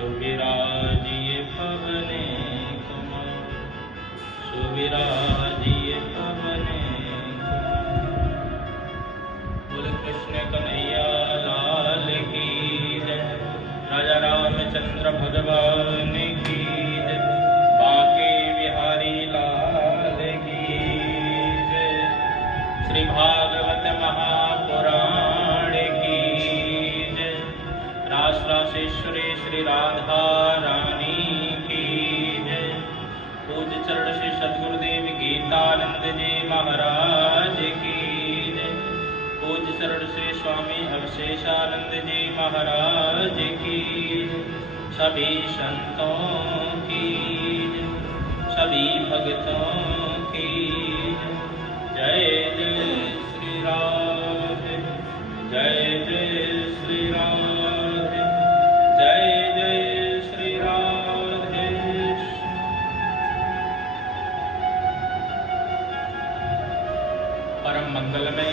सुविराजिए पवने कुमार, सुविराजिए पवने कुमार। बोल कृष्ण कन्हैया लाल की जय, राजा रामचंद्र भगवान की जय, बांके बिहारी लाल की जय। श्री भागवत महापुराण की जय, रास रासेश्वरी श्री राधा रानी की जय। पूज्य चरण श्री सद्गुरुदेव गीतानंद जी महाराज की जय। पूज्य चरण श्री स्वामी अवशेषानंद जी महाराज की जय। सभी संतों की जय, सभी भक्तों की जय। जय श्री राधे, जय जय श्री राधे, जय जय श्री राधे। परम मंगलमय,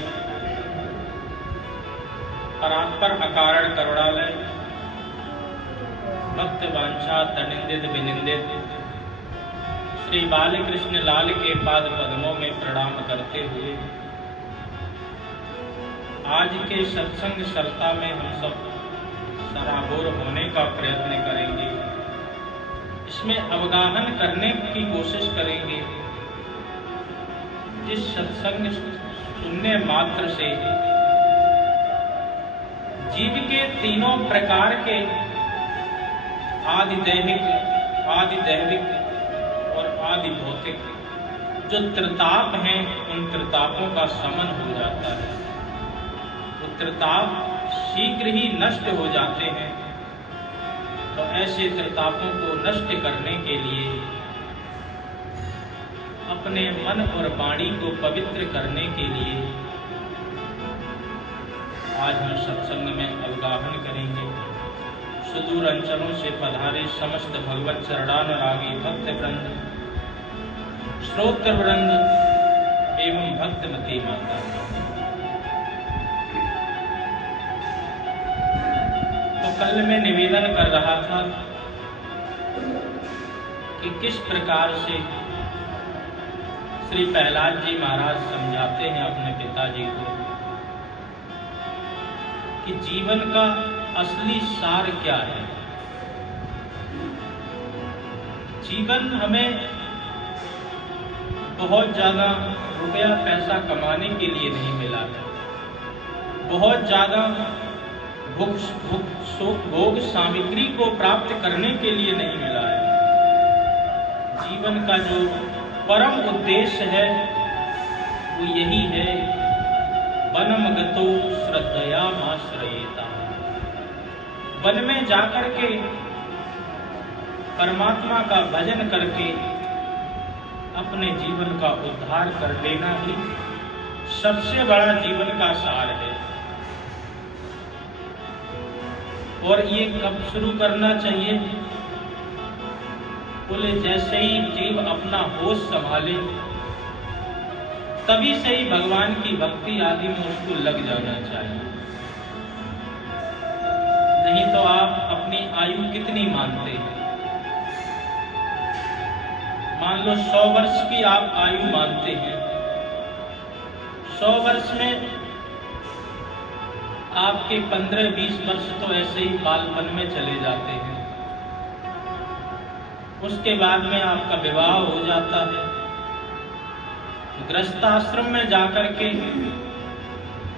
परात्पर अकारण करुणालय, भक्त वांछा तनिंदित विनिंदित श्री बालकृष्ण लाल के पाद पद्मों में प्रणाम करते हुए आज के सत्संग सरिता में हम सब सराबोर होने का प्रयत्न करेंगे। इसमें अवगाहन करने की कोशिश करेंगे। जिस सत्संग सुनने मात्र से जीव के तीनों प्रकार के आदि दैहिक, आदि दैविक और आदि भौतिक जो त्रिताप हैं, उन त्रितापों का शमन हो जाता है। वो त्रिताप शीघ्र ही नष्ट हो जाते हैं। तो ऐसे त्रितापों को नष्ट करने के लिए, अपने मन और वाणी को पवित्र करने के लिए आज हम सत्संग में अवगाहन करेंगे। सुदूर अंचलों से पधारे समस्त भगवत चरणानुरागी भक्त वृंद, श्रोत्र वृंद एवं भक्तमती माता, तो कल मैं निवेदन कर रहा था कि किस प्रकार से श्री प्रहलाद जी महाराज समझाते हैं अपने पिताजी को कि जीवन का असली सार क्या है। जीवन हमें बहुत ज्यादा रुपया पैसा कमाने के लिए नहीं मिला है, बहुत ज्यादा भोग सामग्री को प्राप्त करने के लिए नहीं मिला है। जीवन का जो परम उद्देश्य है वो यही है, वनम गतो श्रद्धयामाश्रयेता। वन में जाकर के परमात्मा का भजन करके अपने जीवन का उद्धार कर लेना ही सबसे बड़ा जीवन का सार है। और ये कब शुरू करना चाहिए? बोले जैसे ही जीव अपना होश संभाले तभी से ही भगवान की भक्ति आदि में उसको लग जाना चाहिए। नहीं तो आप अपनी आयु कितनी मानते हैं? मान लो 100 वर्ष की आप आयु मानते हैं। 100 वर्ष में आपके 15-20 वर्ष तो ऐसे ही बालपन में चले जाते हैं। उसके बाद में आपका विवाह हो जाता है। गृहस्थाश्रम में जाकर के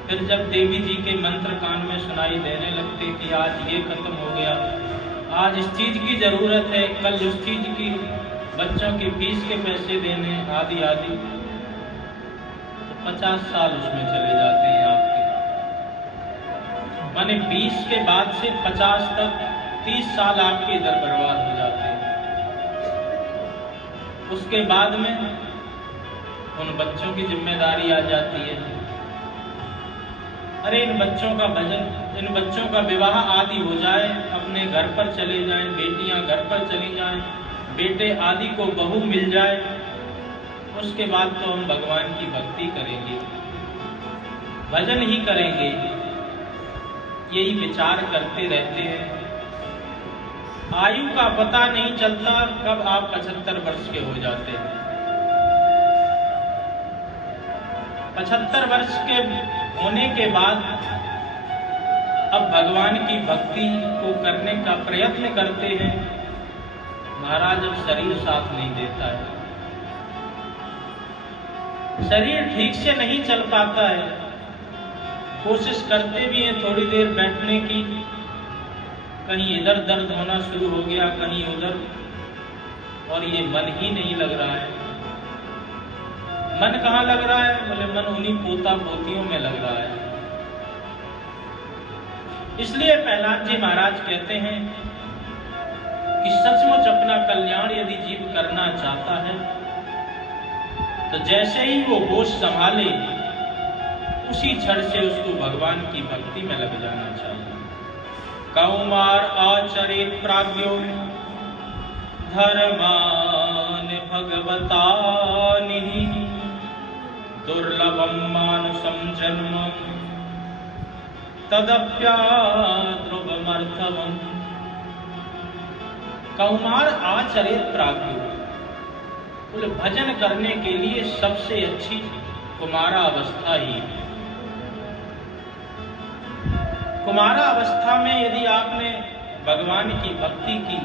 फिर जब देवी जी के मंत्र कान में सुनाई देने लगते कि आज ये खत्म हो गया, आज इस चीज की जरूरत है, कल उस चीज की, बच्चों की फीस के पैसे देने आदि आदि, तो 50 साल उसमें चले जाते हैं आपके। माने 20 के बाद से 50 तक 30 साल आपके इधर बर्बाद हो जाते हैं। उसके बाद में उन बच्चों की जिम्मेदारी आ जाती है। अरे इन बच्चों का भजन, इन बच्चों का विवाह आदि हो जाए, अपने घर पर चले जाएं, बेटियां घर पर चली जाएं, बेटे आदि को बहू मिल जाए, उसके बाद तो हम भगवान की भक्ति करेंगे, भजन ही करेंगे। यही विचार करते रहते हैं। आयु का पता नहीं चलता कब आप 75 वर्ष के हो जाते हैं। 75 वर्ष के होने के बाद अब भगवान की भक्ति को करने का प्रयत्न करते हैं। महाराज अब शरीर साथ नहीं देता है, शरीर ठीक से नहीं चल पाता है। कोशिश करते भी हैं थोड़ी देर बैठने की, कहीं इधर दर्द होना शुरू हो गया, कहीं उधर, और ये मन ही नहीं लग रहा है। मन कहाँ लग रहा है? बोले मन उन्हीं पोता पोतियों में लग रहा है। इसलिए प्रहलाद जी महाराज कहते हैं कि सचमुच अपना कल्याण यदि जीव करना चाहता है तो जैसे ही वो होश संभाले उसी क्षण से उसको भगवान की भक्ति में लग जाना चाहिए। कौमार आचरित प्राज्ञो धर्मान भगवतानि दुर्लभम मानुषम जन्म तदप्याद्रुवमर्थवम्। कौमार आचरित प्राज्ञो, बोले भजन करने के लिए सबसे अच्छी कुमारा अवस्था ही है। कुमारा अवस्था में यदि आपने भगवान की भक्ति की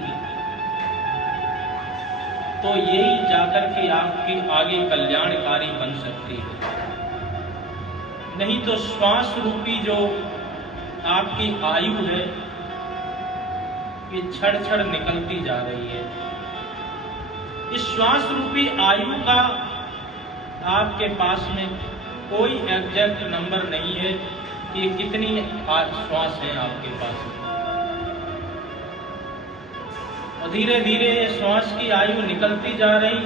तो यही जाकर के आपकी आगे कल्याणकारी बन सकती है। नहीं तो श्वास रूपी जो आपकी आयु है ये क्षण क्षण निकलती जा रही है। इस श्वास रूपी आयु का आपके पास में कोई एग्जैक्ट नंबर नहीं है कि कितनी श्वास है आपके पास में। और धीरे धीरे श्वास की आयु निकलती जा रही,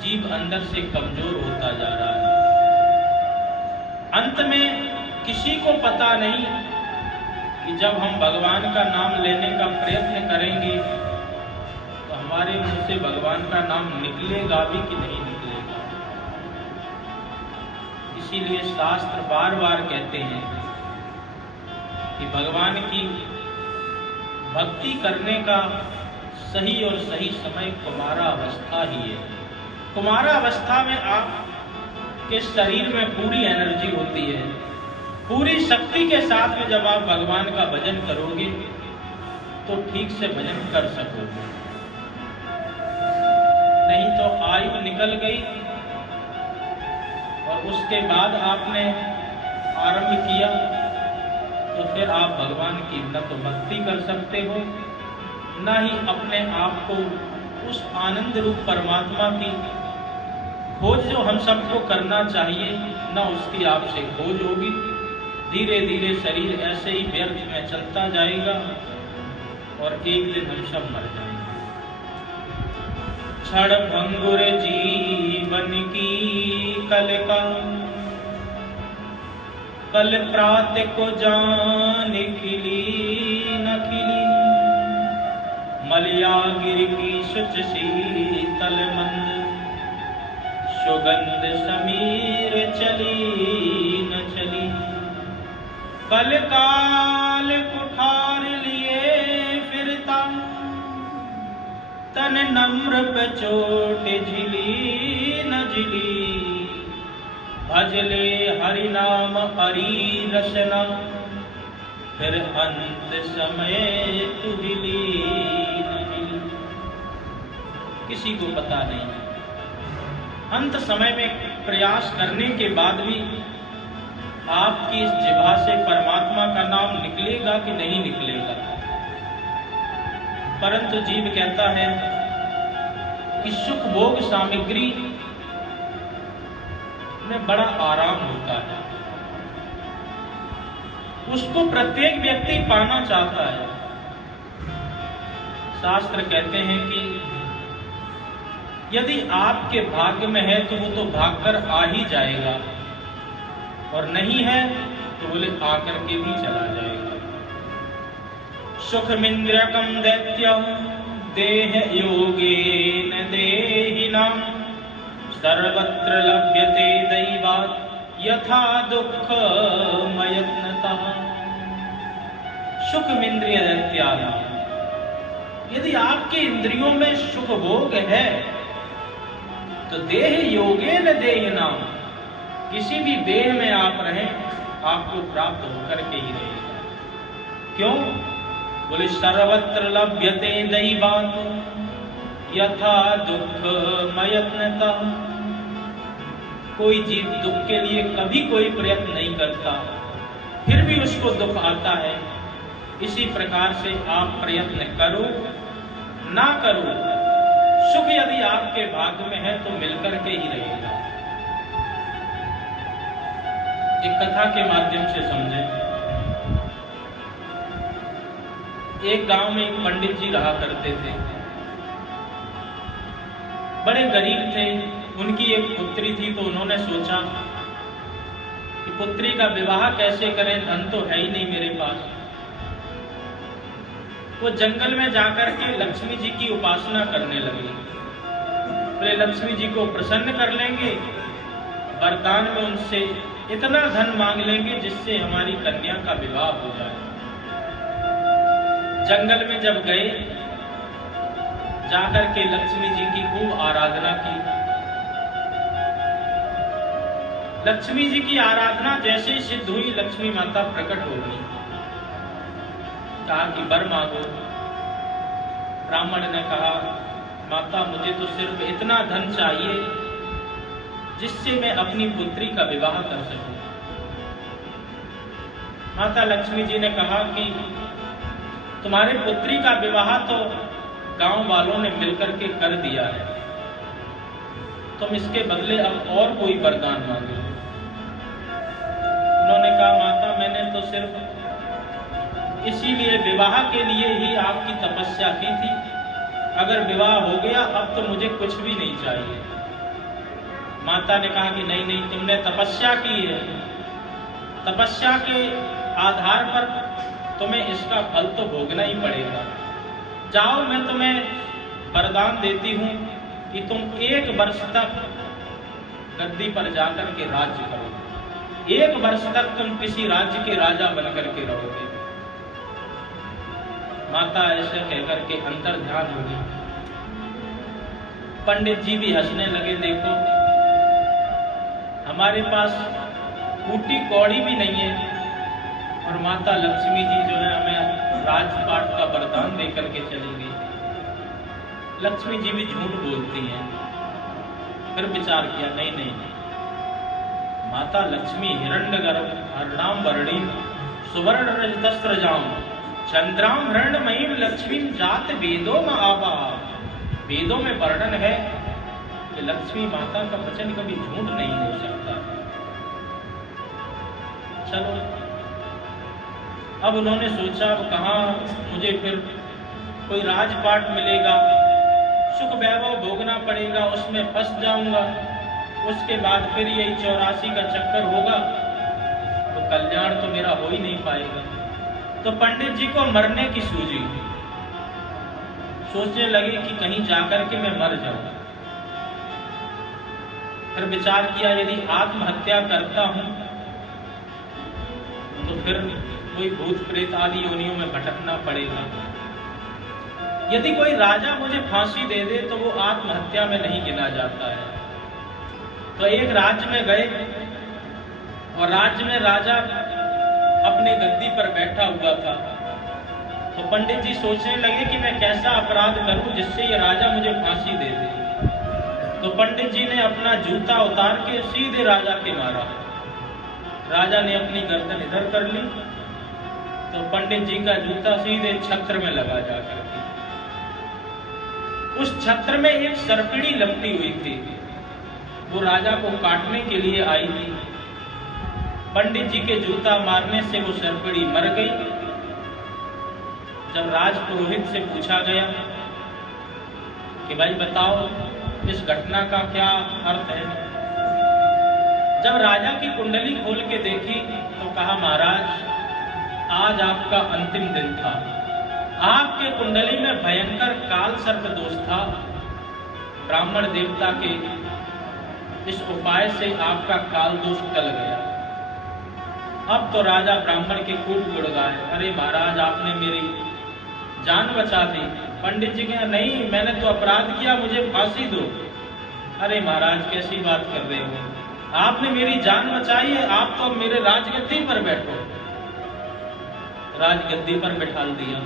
जीव अंदर से कमजोर होता जा रहा है। अंत में किसी को पता नहीं कि जब हम भगवान का नाम लेने का प्रयत्न करेंगे तो हमारे मुंह से भगवान का नाम निकलेगा भी कि नहीं निकलेगा। इसीलिए शास्त्र बार बार कहते हैं कि भगवान की भक्ति करने का सही और सही समय कुमारा अवस्था ही है। कुमारा अवस्था में आपके शरीर में पूरी एनर्जी होती है, पूरी शक्ति के साथ में जब आप भगवान का भजन करोगे तो ठीक से भजन कर सकोगे। नहीं तो आयु निकल गई और उसके बाद आपने आरंभ किया तो फिर आप भगवान की न तो भक्ति कर सकते हो, न ही अपने आप को उस आनंद रूप परमात्मा की खोज जो हम सबको करना चाहिए न उसकी आपसे खोज होगी। धीरे धीरे शरीर ऐसे ही व्यर्थ में चलता जाएगा और एक दिन हम सब मर जाएंगे। क्षण भंगुर जीवन की कलिका कल प्रात को जान खिली न खिली, मलिया गिर की शुच शीतल मंद सुगंध समीर चली न चली। कल काल कुठार लिए फिरता तन नम्र पे चोट झिली न झिली, भजले हरि नाम हरि रसना फिर अंत समय तू हिली न हिली। किसी को पता नहीं अंत समय में प्रयास करने के बाद भी आपकी इस जिह्वा से परमात्मा का नाम निकलेगा कि नहीं निकलेगा। परंतु जीव कहता है कि सुख भोग सामग्री में बड़ा आराम होता है, उसको प्रत्येक व्यक्ति पाना चाहता है। शास्त्र कहते हैं कि यदि आपके भाग्य में है तो वो तो भागकर आ ही जाएगा, और नहीं है तो बोले आकर के भी चला जाएगा। सुखमिंद्रियकम दैत्यम देह योगेन देहिनां सर्वत्र लभ्यते दैवात् यथा दुःखमयत्नतः। सुखमिंद्रिय दैत्यानां, यदि आपके इंद्रियों में सुख भोग है तो देह योगेन देह नाम, किसी भी देह में आप रहें आपको प्राप्त होकर के ही रहेगा। क्यों? बोले सर्वत्र लभ्यते दैवात् यथा दुख मयत्नतः। कोई जीव दुख के लिए कभी कोई प्रयत्न नहीं करता, फिर भी उसको दुख आता है। इसी प्रकार से आप प्रयत्न करो ना करो, सुख यदि आपके भाग्य में है तो मिलकर के ही रहेगा। एक कथा के माध्यम से समझें। एक गांव में एक पंडित जी रहा करते थे, बड़े गरीब थे। उनकी एक पुत्री थी, तो उन्होंने सोचा कि पुत्री का विवाह कैसे करें, धन तो है ही नहीं मेरे पास। वो जंगल में जाकर के लक्ष्मी जी की उपासना करने लगे। बोले लक्ष्मी जी को प्रसन्न कर लेंगे, वरदान में उनसे इतना धन मांग लेंगे जिससे हमारी कन्या का विवाह हो जाए। जंगल में जब गए, जाकर के लक्ष्मी जी की खूब आराधना की। लक्ष्मी जी की आराधना जैसे ही सिद्ध हुई, लक्ष्मी माता प्रकट हो गई। कहा कि वर मांगो। ब्राह्मण ने कहा माता मुझे तो सिर्फ इतना धन चाहिए जिससे मैं अपनी पुत्री का विवाह कर सकूं। माता लक्ष्मी जी ने कहा कि तुम्हारे पुत्री का विवाह तो गांव वालों ने मिलकर के कर दिया है, तुम इसके बदले अब और कोई वरदान मांगो। उन्होंने कहा माता मैंने तो सिर्फ इसीलिए विवाह के लिए ही आपकी तपस्या की थी, अगर विवाह हो गया अब तो मुझे कुछ भी नहीं चाहिए। माता ने कहा कि नहीं नहीं, तुमने तपस्या की है, तपस्या के आधार पर तुम्हें इसका फल तो भोगना ही पड़ेगा। जाओ मैं तुम्हें वरदान देती हूं कि तुम 1 वर्ष तक गद्दी पर जाकर के राज्य करो। 1 वर्ष तक तुम किसी राज्य के राजा बनकर के रहोगे। माता ऐसे कहकर के अंतर ध्यान हो गई। पंडित जी भी हंसने लगे, देखो हमारे पास कूटी कौड़ी भी नहीं है और माता लक्ष्मी जी जो है हमें राजपाट का वरदान देकर के चली गई। लक्ष्मी जी भी झूठ बोलती हैं। फिर विचार किया नहीं नहीं, माता लक्ष्मी हिरण्यगर्भ हरणाम वर्णीम सुवर्ण रजतस्रजाम चंद्राम हिरण्यमयीम लक्ष्मीम जात वेदों में आवा। वेदों में वर्णन है कि लक्ष्मी माता का वचन कभी झूठ नहीं हो सकता। चलो अब उन्होंने सोचा अब कहाँ मुझे फिर कोई राजपाट मिलेगा, सुख वैभव भोगना पड़ेगा, उसमें फंस जाऊंगा, उसके बाद फिर यही 84 का चक्कर होगा तो कल्याण तो मेरा हो ही नहीं पाएगा। तो पंडित जी को मरने की सूझी, सोचने लगे कि कहीं जाकर के मैं मर जाऊं। फिर विचार किया यदि आत्महत्या करता हूं तो फिर कोई भूत प्रेत आदि योनियों में भटकना पड़ेगा। यदि कोई राजा मुझे फांसी दे दे तो वो आत्महत्या में नहीं गिना जाता है। तो एक राज्य में गए और राज्य में राजा अपने गद्दी पर बैठा हुआ था। तो पंडित जी सोचने लगे कि मैं कैसा अपराध करूं जिससे ये राजा मुझे फांसी दे दे। तो पंडित जी ने अपना जूता उतार के सीधे राजा के मारा। राजा ने अपनी गर्दन इधर कर ली तो पंडित जी का जूता सीधे छत्र में लगा जाकर के। उस छत्र में एक सर्पिणी लपटी हुई थी, वो राजा को काटने के लिए आई थी। पंडित जी के जूता मारने से वो सर्पिणी मर गई। जब राजपुरोहित से पूछा गया कि भाई बताओ इस घटना का क्या अर्थ है, जब राजा की कुंडली खोल के देखी तो कहा महाराज आज आपका अंतिम दिन था, आपके कुंडली में भयंकर काल सर्प दोष था। ब्राह्मण देवता के इस उपाय से आपका काल दोष टल गया। अब तो राजा ब्राह्मण के खूब गुण गाए, अरे महाराज आपने मेरी जान बचा दी, पंडित जी कहे नहीं, मैंने तो अपराध किया, मुझे फांसी दो। अरे महाराज कैसी बात कर रहे हो, आपने मेरी जान बचाई है, आप तो अब मेरे राजगद्दी पर बैठो। राजगद्दी पर बैठा दिया।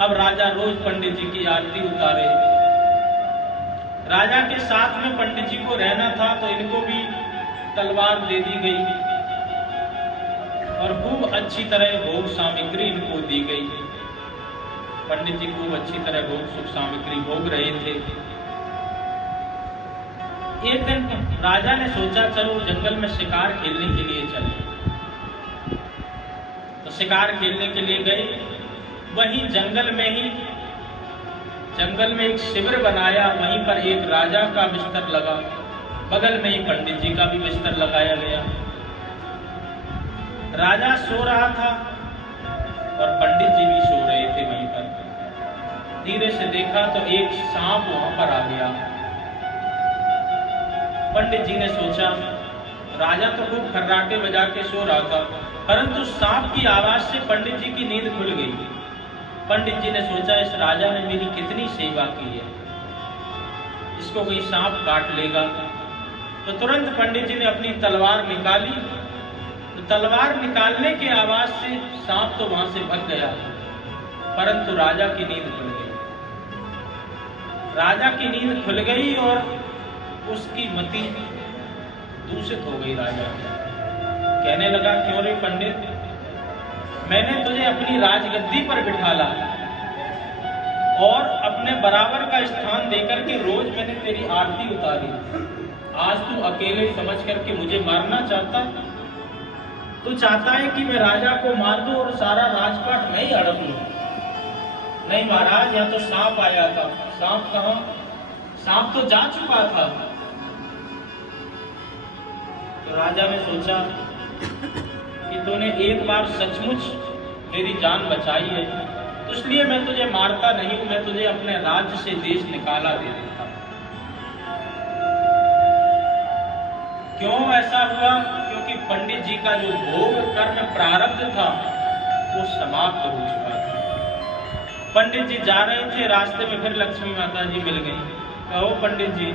अब राजा रोज पंडित जी की आरती उतारे। राजा के साथ में पंडित जी को रहना था तो इनको भी तलवार दे दी गई और खूब अच्छी तरह भोग सामग्री इनको दी गई। पंडित जी खूब अच्छी तरह भोग सुख सामग्री भोग रहे थे। एक दिन राजा ने सोचा चलो जंगल में शिकार खेलने के लिए चले। तो शिकार खेलने के लिए गए। वहीं जंगल में एक शिविर बनाया, वहीं पर एक राजा का बिस्तर लगा, बगल में ही पंडित जी का भी बिस्तर लगाया गया। राजा सो रहा था और पंडित जी भी सो रहे थे वहीं पर। धीरे से देखा तो एक सांप वहां पर आ गया। पंडित जी ने सोचा, राजा तो खूब खर्राटे बजा के सो रहा था, परंतु सांप की आवाज से पंडित जी की नींद खुल गई। पंडित जी ने सोचा इस राजा ने मेरी कितनी सेवा की है, इसको कोई सांप काट लेगा। तो तुरंत पंडित जी ने अपनी तलवार निकाली। तो तलवार निकालने की आवाज से सांप तो वहां से भाग गया, परंतु राजा की नींद खुल गई। राजा की नींद खुल गई और उसकी मति दूषित हो गई। राजा कहने लगा, क्यों रे पंडित, मैंने तुझे अपनी राजगद्दी पर बिठाला और अपने बराबर का स्थान देकर के रोज मैंने तेरी आरती उतारी। आज तू अकेले समझ करके मुझे मारना चाहता, तू चाहता है कि मैं राजा को मार दूं और सारा राजपाट मैं ही हड़प लूं। नहीं महाराज, यहाँ तो सांप आया था। सांप कहाँ? सांप तो जा चुका था। तो राजा ने सोचा कि तूने एक बार सचमुच मेरी जान बचाई है, तो इसलिए मैं तुझे मारता नहीं हूं, मैं तुझे अपने राज्य से देश निकाला दे देता। क्यों ऐसा हुआ? क्योंकि पंडित जी का जो भोग कर्म प्रारब्ध था वो समाप्त हो चुका था। पंडित जी जा रहे थे, रास्ते में फिर लक्ष्मी माता जी मिल गई। कहो पंडित जी।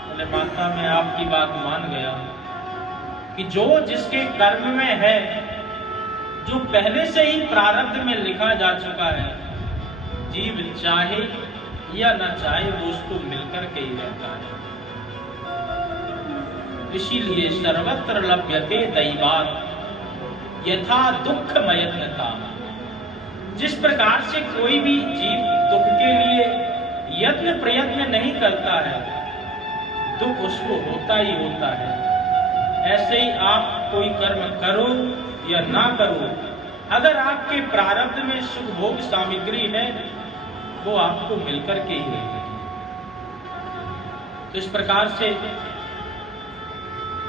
बोले माता, मैं आपकी बात मान गया कि जो जिसके कर्म में है, जो पहले से ही प्रारब्ध में लिखा जा चुका है, जीव चाहे या न चाहे वो उसको मिलकर के ही रहता है। इसीलिए सर्वत्र लभ्यते दैवात् यथा दुख मयत्नता। जिस प्रकार से कोई भी जीव दुख के लिए यत्न प्रयत्न नहीं करता है, दुख उसको होता ही होता है। ऐसे ही आप कोई कर्म करो या ना करो, अगर आपके प्रारब्ध में सुख भोग सामग्री है, वो आपको मिलकर के ही रहेगी। तो इस प्रकार से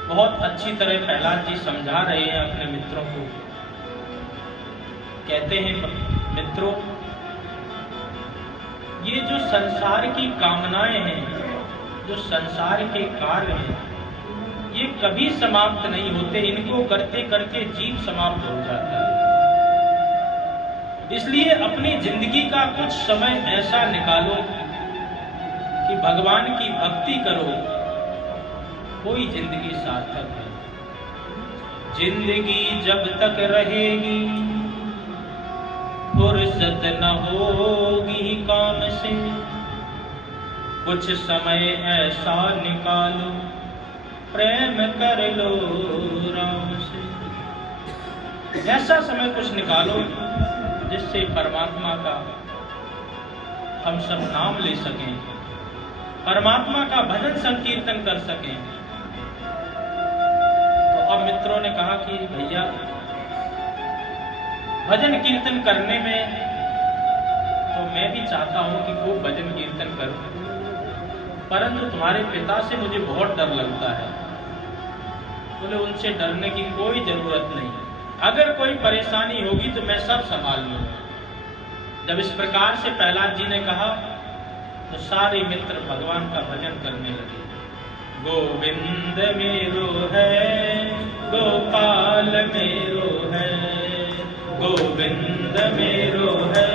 बहुत अच्छी तरह प्रहलाद जी समझा रहे हैं अपने मित्रों को। कहते हैं, मित्रों, ये जो संसार की कामनाएं हैं, जो संसार के कार्य हैं, ये कभी समाप्त नहीं होते। इनको करते करते जीव समाप्त हो जाता है। इसलिए अपनी जिंदगी का कुछ समय ऐसा निकालो कि भगवान की भक्ति करो, कोई जिंदगी सार्थक है। जिंदगी जब तक रहेगी फुर्सत न होगी काम से, कुछ समय ऐसा निकालो प्रेम कर लो राम से। ऐसा समय कुछ निकालो जिससे परमात्मा का हम सब नाम ले सकें, परमात्मा का भजन संकीर्तन कर सकें। तो अब मित्रों ने कहा कि भैया, भजन कीर्तन करने में तो मैं भी चाहता हूं कि खूब भजन कीर्तन करूं, परंतु तुम्हारे पिता से मुझे बहुत डर लगता है। बोले उनसे डरने की कोई जरूरत नहीं, अगर कोई परेशानी होगी तो मैं सब संभाल लूंगा। जब इस प्रकार से प्रहलाद जी ने कहा तो सारे मित्र भगवान का भजन करने लगे। गोविंद मेरो है, गोपाल मेरो है, गोविंद मेरो है,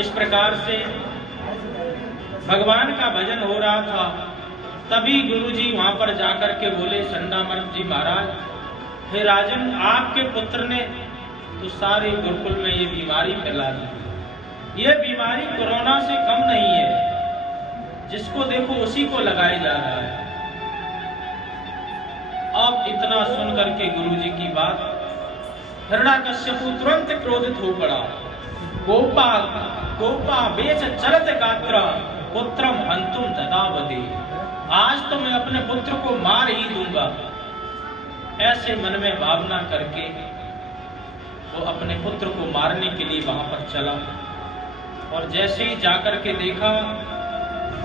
इस प्रकार से भगवान का भजन हो रहा था। तभी गुरुजी वहां पर जाकर के बोले चंडामर्क जी महाराज, हे राजन, आपके पुत्र ने तो सारे गुरुकुल में ये बीमारी फैला दी। ये बीमारी कोरोना से कम नहीं है, जिसको देखो उसी को लगाया जा रहा है। अब इतना सुन करके गुरुजी की बात हिरण्यकश्यपु तुरंत क्रोधित हो पड़ा। कोपा बेच चलत गात्र पुत्रम हंतुम ददावदे। आज तो मैं अपने पुत्र को मार ही दूंगा। ऐसे मन में भावना करके वो अपने पुत्र को मारने के लिए वहां पर चला, और जैसे ही जाकर के देखा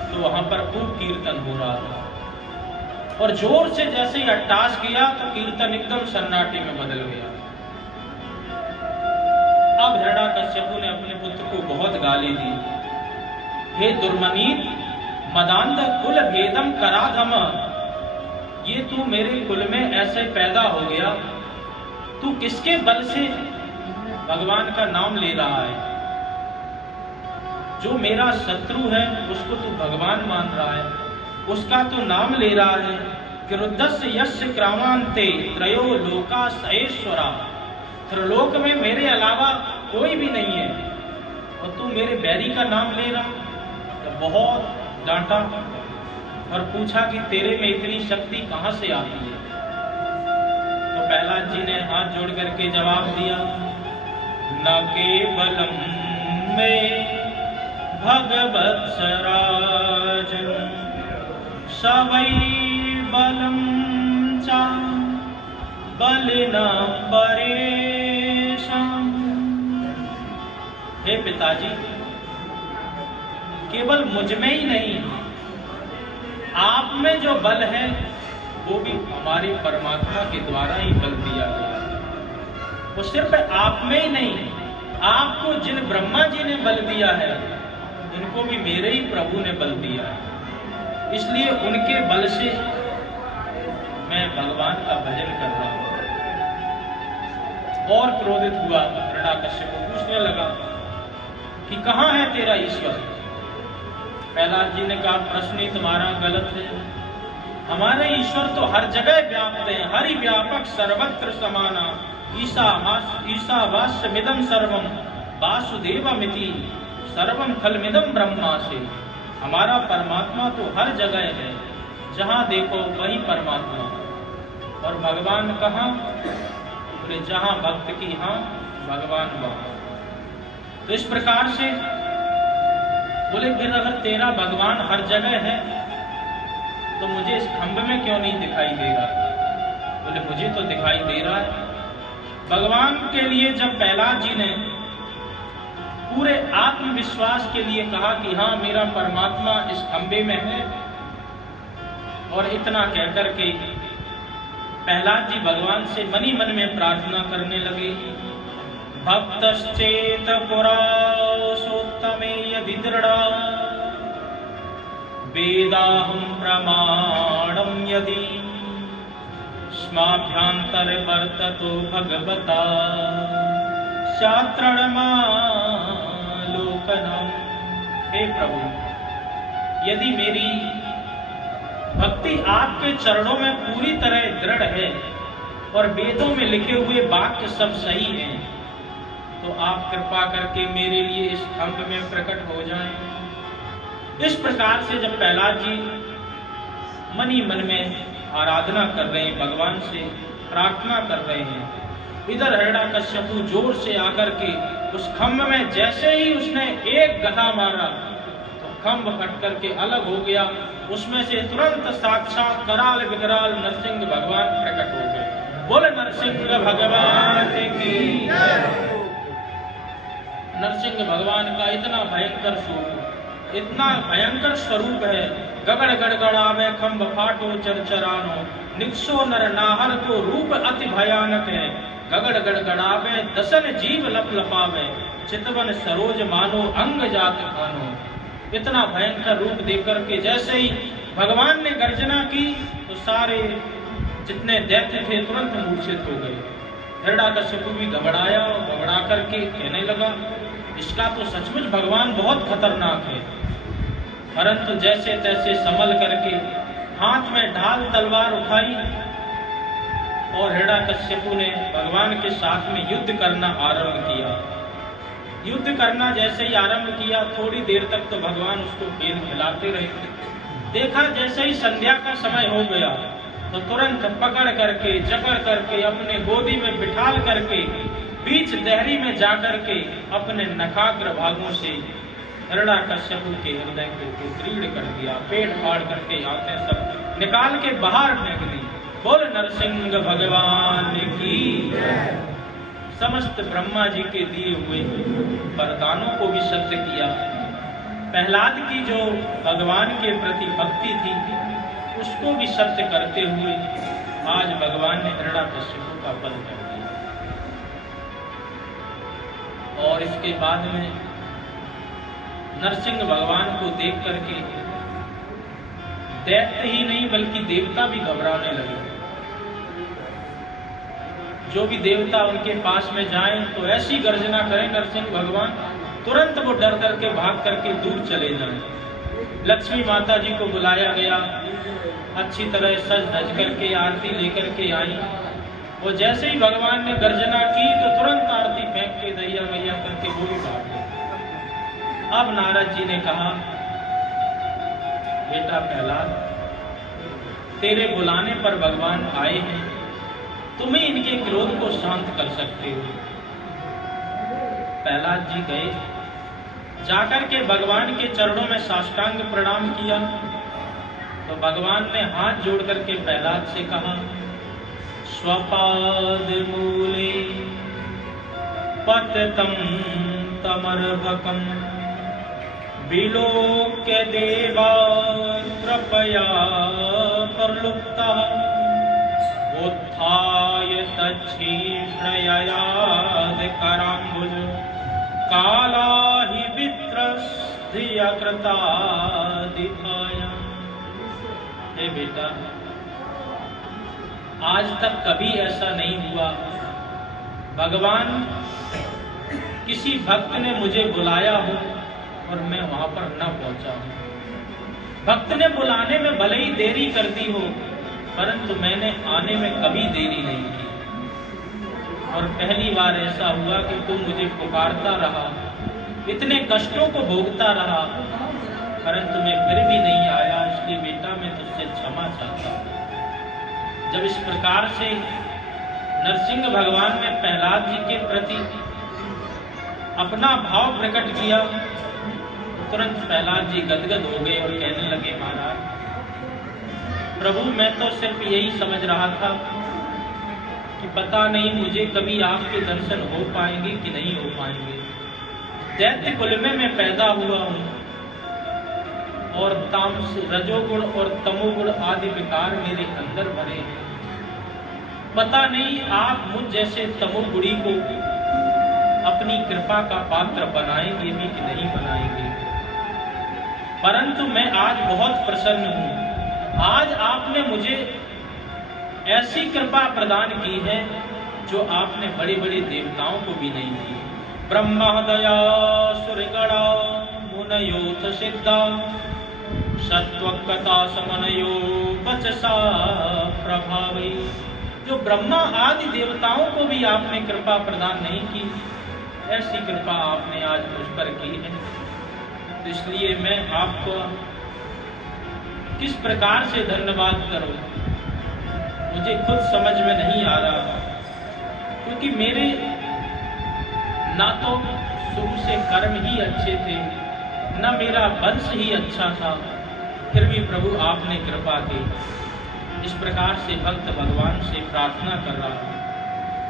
तो वहां पर खूब कीर्तन हो रहा था, और जोर से जैसे ही अट्टास किया तो कीर्तन एकदम सन्नाटे में बदल गया। अब हिरण्यकश्यपु ने अपने पुत्र को बहुत गाली दी। हे दुर्मनीत, मदांध कुल भेदम कराधम, ये तू मेरे कुल में ऐसे पैदा हो गया, तू किसके बल से भगवान का नाम ले रहा है? जो मेरा शत्रु है उसको तू भगवान मान रहा है, उसका तो नाम ले रहा है। क्रुद्धस्य यस्य क्रामांते त्रयो लोका सहेश्वरा, त्रिलोक में मेरे अलावा कोई भी नहीं है और तू मेरे बैरी का नाम ले रहा। तो बहुत डांटा और पूछा कि तेरे में इतनी शक्ति कहां से आती है? तो प्रहलाद जी ने हाथ जोड़ करके जवाब दिया, न केवलम में भगवत सराजन सवै बलम चा बलिना परेशान। हे पिताजी, केवल मुझ में ही नहीं, आप में जो बल है वो भी हमारे परमात्मा के द्वारा ही बल दिया गया। वो सिर्फ आप में ही नहीं, आपको जिन ब्रह्मा जी ने बल दिया है उनको भी मेरे ही प्रभु ने बल दिया है। इसलिए उनके बल से मैं भगवान का भजन कर रहा हूं। और क्रोधित हुआ हिरण्यकश्यप, पूछने लगा कि कहां है तेरा ईश्वर? प्रहलाद जी ने कहा, प्रश्न ही तुम्हारा गलत है। हमारे ईश्वर तो हर जगह व्याप्त है, हरि व्यापक सर्वत्र समाना, ईशावास्यमिदं सर्वम वासुदेवमिति सर्वम खलमिदं ब्रह्मा से। हमारा परमात्मा तो हर जगह है, जहां देखो वही परमात्मा। और भगवान कहाँ? बोले जहां भक्त की हाँ, भगवान वहां। तो इस प्रकार से बोले फिर अगर तेरा भगवान हर जगह है तो मुझे इस खंभ में क्यों नहीं दिखाई देगा? बोले मुझे तो दिखाई दे रहा है। भगवान के लिए जब प्रहलाद जी ने पूरे आत्मविश्वास के लिए कहा कि हाँ मेरा परमात्मा इस खंभे में है, और इतना कहकर के प्रहलाद जी भगवान से मनी मन में प्रार्थना करने लगे। भक्तश्चेत पुरासोत्तमे यदि दृढ़ा वेदाहं प्रमाणं यदि स्माभ्यंतर वर्ततो भगवता शास्त्रणमालोकनम्। हे प्रभु, यदि मेरी भक्ति आपके चरणों में पूरी तरह दृढ़ है और वेदों में लिखे हुए वाक्य सब सही हैं, तो आप कृपा करके मेरे लिए इस खंभ में प्रकट हो जाएं। इस प्रकार से जब प्रहलाद जी मन ही मन में आराधना कर रहे हैं, भगवान से प्रार्थना कर रहे हैं, इधर हिरण्यकश्यपु जोर से आकर के उस खंभ में जैसे ही उसने एक गदा मारा तो खंभ फट करके अलग हो गया। उसमें से तुरंत साक्षात कराल विकराल नरसिंह भगवान प्रकट हो गए। बोले नरसिंह भगवान की। नरसिंह भगवान का इतना भयंकर स्वरूप, इतना भयंकर स्वरूप है। गगड़ गड़गड़ावे खंभ फाटो चरचरानो, निक्षो नर नाहर को रूप अति भयानक है। गगड़ गड़गड़ावे दसन जीव लपलपावे, चितवन सरोज मानो अंग जात खानो। इतना भयंकर रूप देकर के जैसे ही भगवान ने गर्जना की तो सारे जितने दैत्य थे तुरंत मूर्छित हो गए। हिरण्यकश्यपु भी घबराया और घबरा करके कहने लगा इसका तो सचमुच भगवान बहुत खतरनाक है। परंतु जैसे तैसे संभल करके हाथ में ढाल तलवार उठाई और हिरण्यकश्यपु ने भगवान के साथ में युद्ध करना आरंभ किया। युद्ध करना जैसे ही आरंभ किया, थोड़ी देर तक तो भगवान उसको खेल खिलाते रहे। देखा जैसे ही संध्या का समय हो गया तो तुरंत पकड़ करके जकड़ करके अपने गोदी में बिठाल करके बीच देहरी में जाकर के अपने नखाग्र भागों से हिरण्यकश्यपु के हृदय को तीर्ण कर दिया। पेट फाड़ करके आंखें सब निकाल के बाहर फेंक दी। बोल नरसिंह भगवान की। समस्त ब्रह्मा जी के दिए हुए वरदानों को भी सत्य किया। प्रहलाद की जो भगवान के प्रति भक्ति थी उसको भी सत्य करते हुए आज भगवान ने हिरण्यकश्यपु का वध कर दिया। और इसके बाद में नरसिंह भगवान को देख करके दैत्य ही नहीं बल्कि देवता भी घबराने लगे। जो भी देवता उनके पास में जाएं तो ऐसी गर्जना करें नरसिंह भगवान, तुरंत वो डर करके भाग करके दूर चले जाएं। लक्ष्मी माता जी को बुलाया गया, अच्छी तरह सज धज करके आरती लेकर के आई। और जैसे ही भगवान ने गर्जना की तो तुरंत आरती फेंक के दैया गैया करके वो भी भाग गए। अब नारद जी ने कहा, बेटा प्रहलाद, तेरे बुलाने पर भगवान आए हैं, तुम ही इनके क्रोध को शांत कर सकते हो। प्रहलाद जी गए, जाकर के भगवान के चरणों में साष्टांग प्रणाम किया। तो भगवान ने हाथ जोड़ करके प्रहलाद से कहा, स्वपाद मूले पतितं तमर्भकं विलोक्य देवा कृपया प्रलुप्तः उत्थाय तच्छीर्षययाद कराम्बुज काला हि वित्रस्त्रिया कृता दिखाया। हे बेटा, आज तक कभी ऐसा नहीं हुआ भगवान किसी भक्त ने मुझे बुलाया हो और मैं वहां पर न पहुंचा हूं। भक्त ने बुलाने में भले ही देरी कर दी हो, परंतु मैंने आने में कभी देरी नहीं की। और पहली बार ऐसा हुआ कि तू मुझे पुकारता रहा, इतने कष्टों को भोगता रहा, परंतु मैं फिर भी नहीं आया। इसलिए बेटा मैं तुझसे क्षमा चाहता हूं। जब इस प्रकार से नरसिंह भगवान ने प्रहलाद जी के प्रति अपना भाव प्रकट किया, तुरंत प्रहलाद जी गदगद हो गए और कहने लगे, महाराज प्रभु, मैं तो सिर्फ यही समझ रहा था कि पता नहीं मुझे कभी आपके दर्शन हो पाएंगे कि नहीं हो पाएंगे। दैत्य कुल में मैं पैदा हुआ हूं और तामस, रजोगुण और तमोगुण आदि विकार मेरे अंदर भरे हैं। पता नहीं आप मुझ जैसे तमोगुणी को अपनी कृपा का पात्र बनाएंगे भी कि नहीं बनाएंगे। परंतु मैं आज बहुत प्रसन्न हूं। आज आपने मुझे ऐसी कृपा प्रदान की है जो आपने बड़े बड़े देवताओं को भी नहीं दी। ब्रह्महदया सुरगणा मुनयोथ सिद्धा सत्वकता समनयो वचसा प्रभावी। जो ब्रह्मा आदि देवताओं को भी आपने कृपा प्रदान नहीं की, ऐसी कृपा आपने आज मुझ पर की है। तो इसलिए मैं आपको किस प्रकार से धन्यवाद करूं, मुझे खुद समझ में नहीं आ रहा। क्योंकि मेरे ना तो शुरू से कर्म ही अच्छे थे, न मेरा वंश ही अच्छा था, फिर भी प्रभु आपने कृपा की। इस प्रकार से भक्त भगवान से प्रार्थना कर रहा है।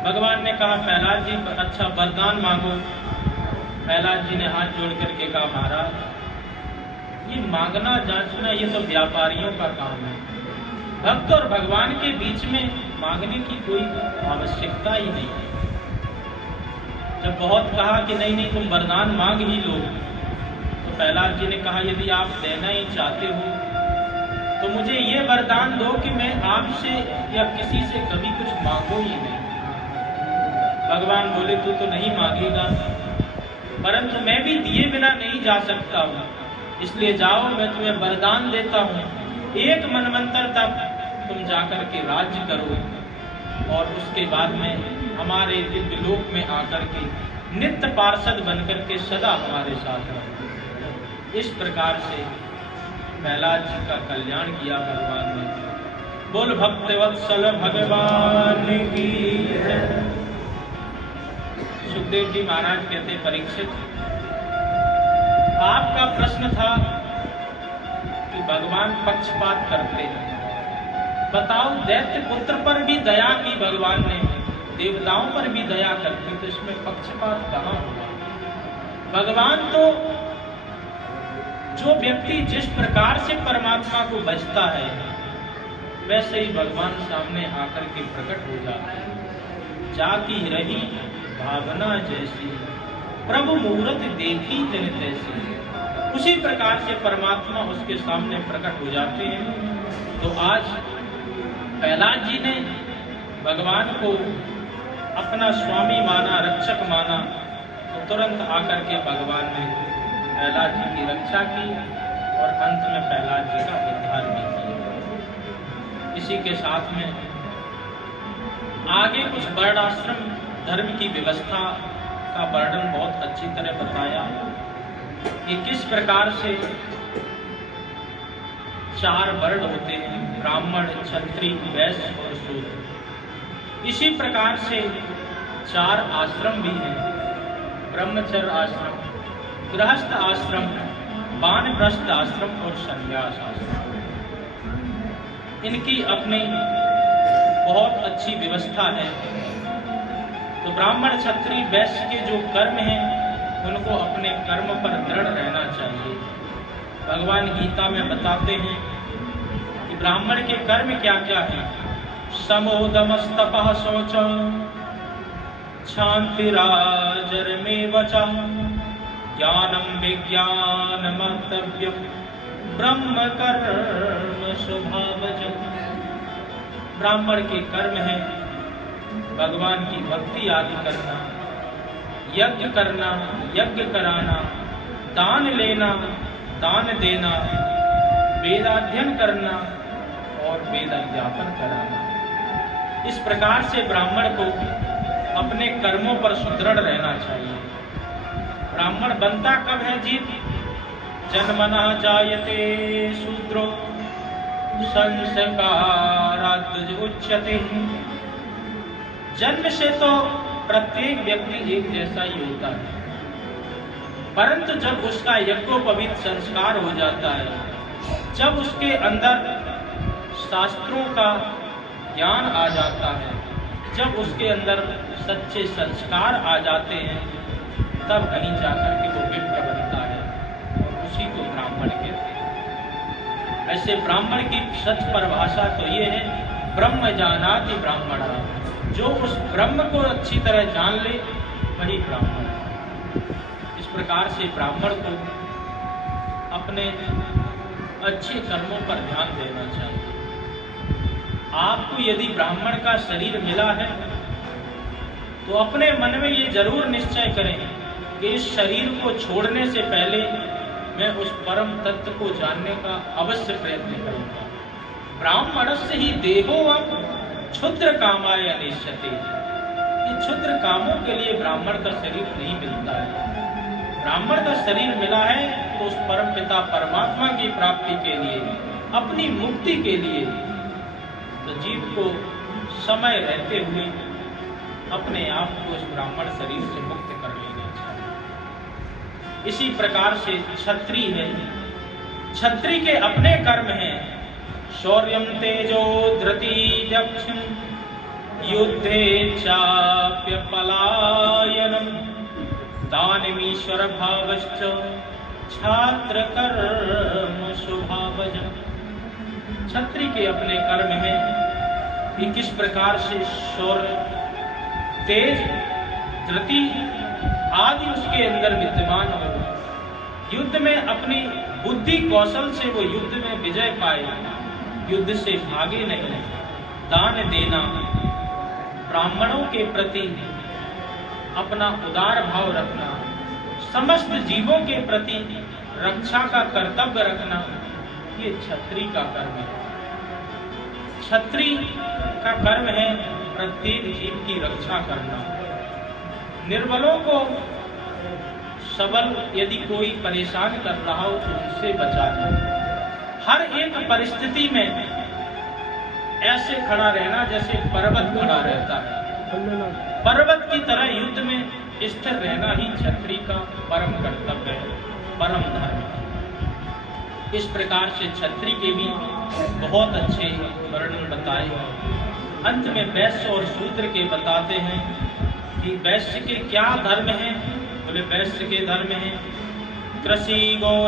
भगवान ने कहा, प्रहलाद जी अच्छा वरदान मांगो। प्रहलाद जी ने हाथ जोड़ करके कहा, महाराज ये मांगना जांचना ये तो व्यापारियों का काम है। भक्त और भगवान के बीच में मांगने की कोई आवश्यकता ही नहीं है। जब बहुत कहा कि नहीं नहीं तुम वरदान मांग ही लो, तो प्रहलाद जी ने कहा, यदि आप देना ही चाहते हो तो मुझे ये वरदान दो कि मैं आपसे या किसी से कभी कुछ मांगो ही नहीं। भगवान बोले, तू तो नहीं मांगेगा, परंतु जा सकता हूँ, इसलिए जाओ, मैं तुम्हें वरदान देता हूँ, 1 मनवंतर तक तुम जाकर के राज्य करो और उसके बाद में हमारे दिव्य लोक में आकर के नित्य पार्षद बनकर के सदा हमारे साथ रहो। इस प्रकार से प्रहलाद जी का कल्याण किया भगवान ने। बोल भक्तवत्सल भगवान की जय। सुखदेव जी महाराज कहते, परीक्षित, आपका प्रश्न था कि भगवान पक्षपात करते हैं, बताओ दैत्य पुत्र पर भी दया की भगवान ने, देवताओं पर भी दया करती, तो इसमें पक्षपात कहाँ हुआ? भगवान तो जो व्यक्ति जिस प्रकार से परमात्मा को बचता है वैसे ही भगवान सामने आकर के प्रकट हो जाते हैं। जाकी रही भावना जैसी, प्रभु मूरत देखी तिन तैसी। उसी प्रकार से परमात्मा उसके सामने प्रकट हो जाते हैं। तो आज प्रहलाद जी ने भगवान को अपना स्वामी माना, रक्षक माना, तो तुरंत आकर के भगवान ने प्रहलाद जी की रक्षा की और अंत में प्रहलाद जी का उद्धार भी किया। इसी के साथ में आगे कुछ वर्णाश्रम धर्म की व्यवस्था का वर्णन बहुत अच्छी तरह बताया कि किस प्रकार से 4 वर्ण होते हैं, ब्राह्मण, क्षत्रिय, वैश्य और शूद्र। इसी प्रकार से 4 आश्रम भी हैं, ब्रह्मचर्य आश्रम, गृहस्थ आश्रम, वानप्रस्थ आश्रम और संन्यास आश्रम। इनकी अपनी बहुत अच्छी व्यवस्था है। तो ब्राह्मण, क्षत्रिय, वैश्य के जो कर्म हैं उनको अपने कर्म पर दृढ़ रहना चाहिए। भगवान गीता में बताते हैं कि ब्राह्मण के कर्म क्या क्या हैं। समोदमस्तपः शौचम् क्षान्तिराजरमेव च ज्ञानं विज्ञानमन्तव्यम् ब्रह्म कर्म स्वभावजम्। ब्राह्मण के कर्म है भगवान की भक्ति आदि करना, यज्ञ करना, यज्ञ कराना, दान लेना, दान देना, वेदाध्ययन करना और वेद अध्यापन कराना। इस प्रकार से ब्राह्मण को अपने कर्मों पर सुदृढ़ रहना चाहिए। ब्राह्मण बनता कब है जीव? जन्मना जायते शूद्रो संस्कारात् उच्यते। जन्म से तो प्रत्येक व्यक्ति एक जैसा ही होता है, परंतु जब उसका यज्ञोपवीत संस्कार हो जाता है, जब उसके अंदर शास्त्रों का ज्ञान आ जाता है, जब उसके अंदर सच्चे संस्कार आ जाते हैं, तब कहीं जाकर के वो विप्र बनता है और उसी को ब्राह्मण कहते हैं। ऐसे ब्राह्मण की सच परिभाषा तो ये है, ब्रह्म जानाति ब्राह्मणः। जो उस ब्रह्म को अच्छी तरह जान ले वही ब्राह्मण है। इस प्रकार से ब्राह्मण को अपने अच्छे कर्मों पर ध्यान देना चाहिए। आपको यदि ब्राह्मण का शरीर मिला है तो अपने मन में ये जरूर निश्चय करें कि इस शरीर को छोड़ने से पहले मैं उस परम तत्व को जानने का अवश्य प्रयत्न करूंगा। ब्राह्मणस्य ही देहो क्षुद्र कामाय अनिश्यते। ये क्षुद्र कामों के लिए ब्राह्मण का शरीर नहीं मिलता है। ब्राह्मण का शरीर मिला है तो उस परम पिता परमात्मा की प्राप्ति के लिए, अपनी मुक्ति के लिए, तो जीव को समय रहते हुए अपने आप को उस ब्राह्मण शरीर से मुक्त कर लेना चाहिए। इसी प्रकार से क्षत्रिय है, क्षत्रिय के अपने कर्म हैं। शौर्यं तेजो धृति दक्षं युद्धे चाप्य पलायनम दानमीश्वर भावश्च छात्र कर्म स्वभावजम्। क्षत्रिय के अपने कर्म हैं कि किस प्रकार से शौर्य, तेज, धृति आदि उसके अंदर विद्यमान हो, युद्ध में अपनी बुद्धि कौशल से वो युद्ध में विजय पाए, युद्ध से भागे नहीं, दान देना, ब्राह्मणों के प्रति अपना उदार भाव रखना, समस्त जीवों के प्रति रक्षा का कर्तव्य रखना, ये क्षत्रिय का कर्म है। क्षत्रिय का कर्म है प्रत्येक जीव की रक्षा करना। निर्बलों को सबल यदि कोई परेशान कर रहा हो तो उससे बचाना। हर एक परिस्थिति में ऐसे खड़ा रहना जैसे पर्वत खड़ा रहता है। पर्वत की तरह युद्ध में स्थिर रहना ही क्षत्रिय का परम कर्तव्य है, परम धर्म है। इस प्रकार से क्षत्रिय के भी बहुत अच्छे वर्णन बताए हैं। अंत में वैश्य और शूद्र के बताते हैं कि वैश्य के क्या धर्म हैं। बोले वैश्य के धर्म हैं कृषि गौ